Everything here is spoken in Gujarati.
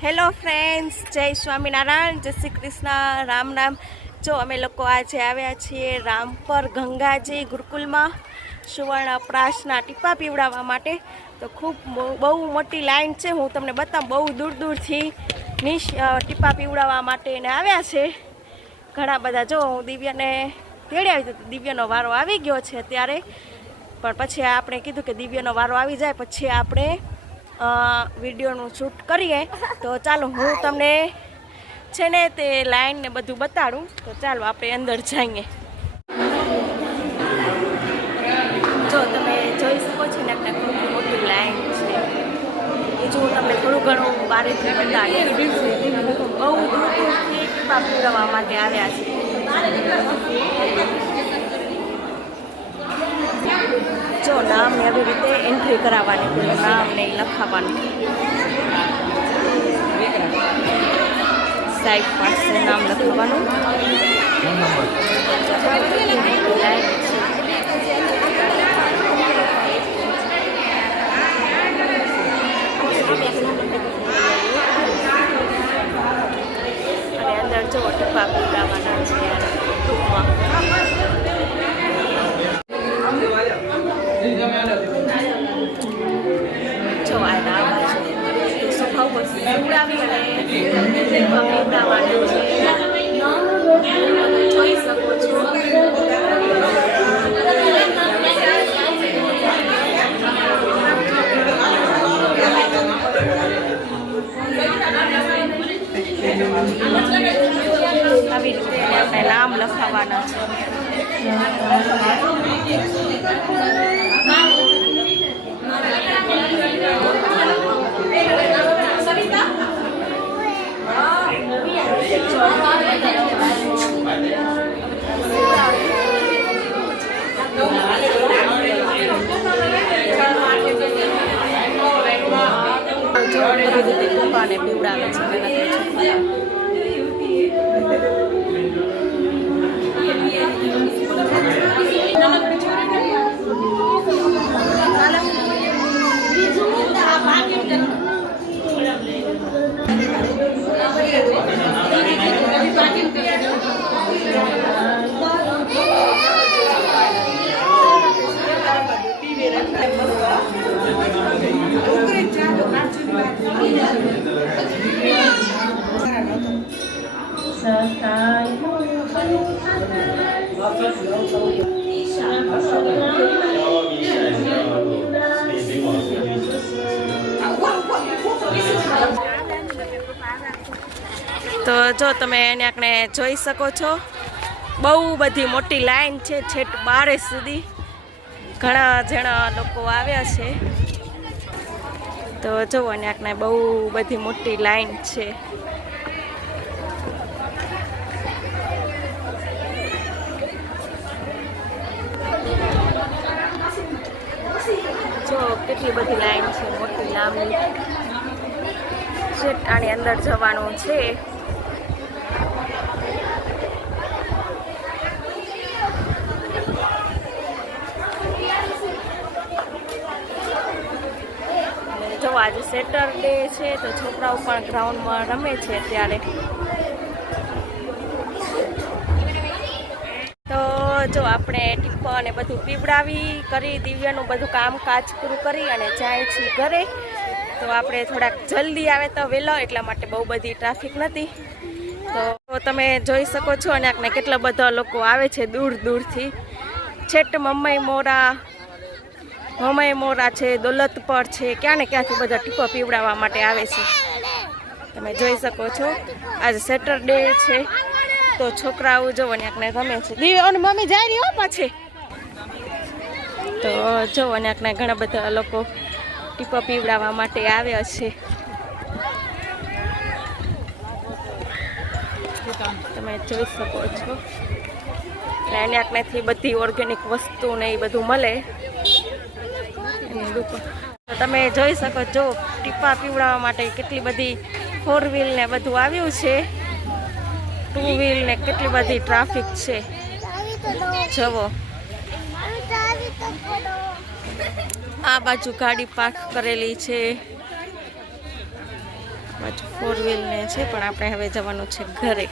હેલો ફ્રેન્ડ્સ, જય સ્વામિનારાયણ, જય શ્રી કૃષ્ણ, રામ રામ। જો અમે લોકો આજે આવ્યા છીએ રામપર ગંગાજી ગુરુકુલમાં સુવર્ણ પ્રાસના ટીપા પીવડાવવા માટે। તો ખૂબ બહુ મોટી લાઈન છે, હું તમને બતાવું। બહુ દૂર દૂરથી ટીપા પીવડાવવા માટે એને આવ્યા છે ઘણા બધા। જો હું દિવ્યાને તેડી આવી હતી, દિવ્યાનો વારો આવી ગયો છે ત્યારે, પણ પછી આપણે કીધું કે દિવ્યાનો વારો આવી જાય પછી આપણે વિડીયોનું શૂટ કરીએ। તો ચાલો હું તમને છે ને તે લાઈન ને બધું બતાડું। તો ચાલો આપણે અંદર જઈએ। જો તમે જોઈ શકો છો ને, આપણે ખૂબ મોટી લાઈન છે। બીજું હું તમને થોડું ઘણું બારીથી બતાડીશ। બહુ દૂરથી ટીપા પીવડાવવા માટે આવ્યા છે। જો નામ ને આવી રીતે એન્ટ્રી કરાવવાની, પેલું નામ ને લખાવવાનું, સાઈડ પાસે નામ લખાવવાનું। અને અંદર જો ટીપા પીવડાવવાના છે ટૂંકમાં। જો આ બાજુ સ્વભાવ પીવડાવી અને પીવડાવવાનું છે, જોઈ શકો છો। આવી રીતે આપણે નામ લખાવવાના છે। પીવડાવે છે તો જો તમે એને આપણે જોઈ શકો છો, બહુ બધી મોટી લાઈન છે, છેક બારે સુધી ઘણા જણા લોકો આવ્યા છે। તો જો અને આપણે બહુ બધી મોટી લાઈન છે। જો કેટલી બધી લાઈન છે, મોટી લાંબી છે। આની અંદર જવાનું છે। જો આજે સેટરડે છે તો છોકરાઓ પણ ગ્રાઉન્ડમાં રમે છે અત્યારે। તો જો આપણે ટીપો અને બધું પીવડાવી કરી, દિવ્યાનું બધું કામકાજ પૂરું કરી અને જાય છીએ ઘરે। તો આપણે થોડાક જલ્દી આવે તો વહેલો, એટલા માટે બહુ બધી ટ્રાફિક નથી। તો તમે જોઈ શકો છો, અને આપણે કેટલા બધા લોકો આવે છે દૂર દૂરથી, છેટ મમ્મઈ મોરા છે, દોલતપર છે, ક્યાં ને ક્યાંથી બધા ટીપા પીવડાવવા માટે આવે છે। તમે જોઈ શકો છો આજે સેટરડે છે તો છોકરાઓ જોવાની આપણે ગમે છે। દિવ્યા અને મમ્મી જાય રહી હો પાછી। તો જોવાની આપણે ઘણા બધા લોકો ટીપા પીવડાવવા માટે આવ્યા છે। તમે જોઈ શકો છો, એને આપણેથી બધી ઓર્ગેનિક વસ્તુ ને એ બધું મળે। તમે જોઈ શકો છો ટીપા પીવડાવવા માટે કેટલી બધી 4 વ્હીલ ને બધું આવ્યું છે, 2 વ્હીલ ને કેટલી બધી ટ્રાફિક છે। જવો આ બાજુ ગાડી પાર્ક કરેલી છે, પાછું 4 વ્હીલ ને છે પણ આપણે હવે જવાનું છે ઘરે.